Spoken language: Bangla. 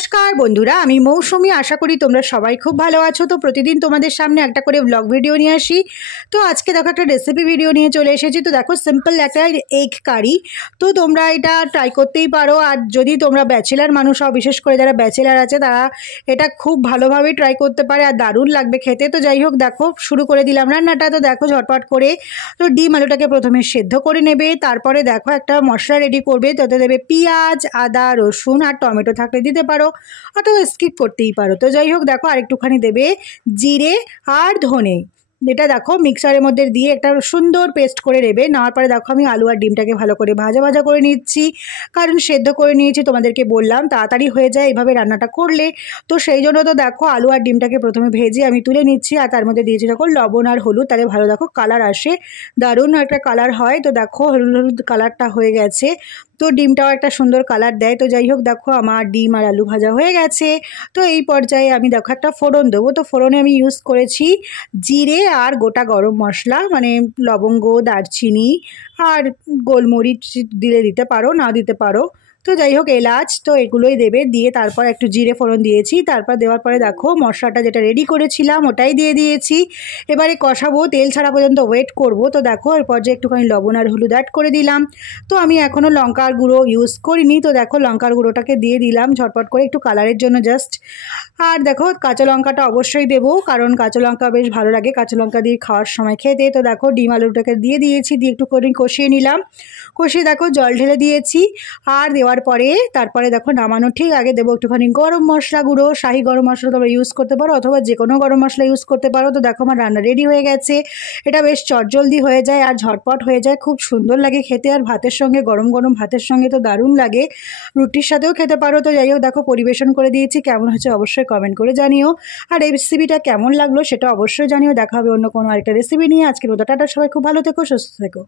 নমস্কার বন্ধুরা, আমি মৌসুমি। আশা করি তোমরা সবাই খুব ভালো আছো। তো প্রতিদিন তোমাদের সামনে একটা করে ব্লগ ভিডিও নিয়ে আসি। তো আজকে দেখো একটা রেসিপি ভিডিও নিয়ে চলে এসেছি। তো দেখো সিম্পল একটা এগ কারি। তো তোমরা এটা ট্রাই করতেই পারো। আর যদি তোমরা ব্যাচেলার মানুষ হও, বিশেষ করে যারা ব্যাচেলার আছে তারা এটা খুব ভালোভাবে ট্রাই করতে পারে আর দারুণ লাগবে খেতে। তো যাই হোক, দেখো শুরু করে দিলাম রান্নাটা। তো দেখো ঝটপট করে তো ডিম আলুটাকে প্রথমে সেদ্ধ করে নেবে, তারপরে দেখো একটা মশলা রেডি করবে। তাতে দেবে পেঁয়াজ, আদা, রসুন আর টমেটো থাকলে দিতে পারো, অথবা স্কিপ করতেই পারো। তো যাই হোক, দেখো আরেকটুখানি দেবে জিরে আর ধনে। এটা দেখো মিক্সারের মধ্যে দিয়ে একটা সুন্দর পেস্ট করে নেবে। নেওয়ার পরে দেখো আমি আলু আর ডিমটাকে ভালো করে ভাজা ভাজা করে নিচ্ছি, কারণ সেদ্ধ করে নিয়েছি। তোমাদেরকে বললাম তাড়াতাড়ি হয়ে যায় এইভাবে রান্নাটা করলে। তো সেই জন্য তো দেখো আলু আর ডিমটাকে প্রথমে ভেজে আমি তুলে নিচ্ছি, আর তার মধ্যে দিয়েছি দেখো লবণ আর হলুদ, তাহলে ভালো দেখো কালার আসে, দারুণ একটা কালার হয়। তো দেখো হলুদ হলুদ কালারটা হয়ে গেছে। তো ডিমটাও একটা সুন্দর কালার দেয়। তো যাই হোক, দেখো আমার ডিম আর আলু ভাজা হয়ে গেছে। তো এই পর্যায়ে আমি দেখো একটা ফোড়ন দেবো। তো ফোড়নে আমি ইউজ করেছি জিরে আর গোটা গরম মশলা, মানে লবঙ্গ, দারচিনি আর গোলমরিচ দিলে দিতে পারো, না দিতে পারো। তো যাই হোক, এলাচ, তো এগুলোই দেবে। দিয়ে তারপর একটু জিরে ফোড়ন দিয়েছি। তারপর দেওয়ার পরে দেখো মশলাটা যেটা রেডি করেছিলাম ওটাই দিয়ে দিয়েছি। এবারে কষাবো, তেল ছাড়া পর্যন্ত ওয়েট করব। তো দেখো এরপর যে একটুখানি লবণ আর হলুদ অ্যাড করে দিলাম। তো আমি এখনও লঙ্কার গুঁড়ো ইউজ করিনি। তো দেখো লঙ্কার গুঁড়োটাকে দিয়ে দিলাম ঝটপট করে, একটু কালারের জন্য জাস্ট। আর দেখো কাঁচা লঙ্কাটা অবশ্যই দেবো, কারণ কাঁচা লঙ্কা বেশ ভালো লাগে কাঁচা লঙ্কা দিয়ে খাওয়ার সময় খেতে। তো দেখো ডিম আলুটাকে দিয়ে দিয়েছি, দিয়ে একটু করে কষিয়ে নিলাম। কষিয়ে দেখো জল ঢেলে দিয়েছি। আর দেওয়ার পরে তারপরে দেখো নামানোর ঠিক আগে দেবো একটুখানি গরম মশলা গুঁড়ো। শাহি গরম মশলা তোমরা ইউজ করতে পারো, অথবা যে কোনো গরম মশলা ইউজ করতে পারো। তো দেখো আমার রান্না রেডি হয়ে গেছে। এটা বেশ চটজলদি হয়ে যায় আর ঝটপট হয়ে যায়, খুব সুন্দর লাগে খেতে। আর ভাতের সঙ্গে, গরম গরম ভাতের সঙ্গে তো দারুণ লাগে, রুটির সাথেও খেতে পারো। তো যাই হোক, দেখো পরিবেশন করে দিয়েছি। কেমন হয়েছে অবশ্যই কমেন্ট করে জানিও। আর এই রেসিপিটা কেমন লাগলো সেটা অবশ্যই জানিও। দেখা হবে অন্য কোনো আরেকটা রেসিপি নিয়ে। আজকের মতো টাটা, সবাই খুব ভালো থেকো, সুস্থ থেকো।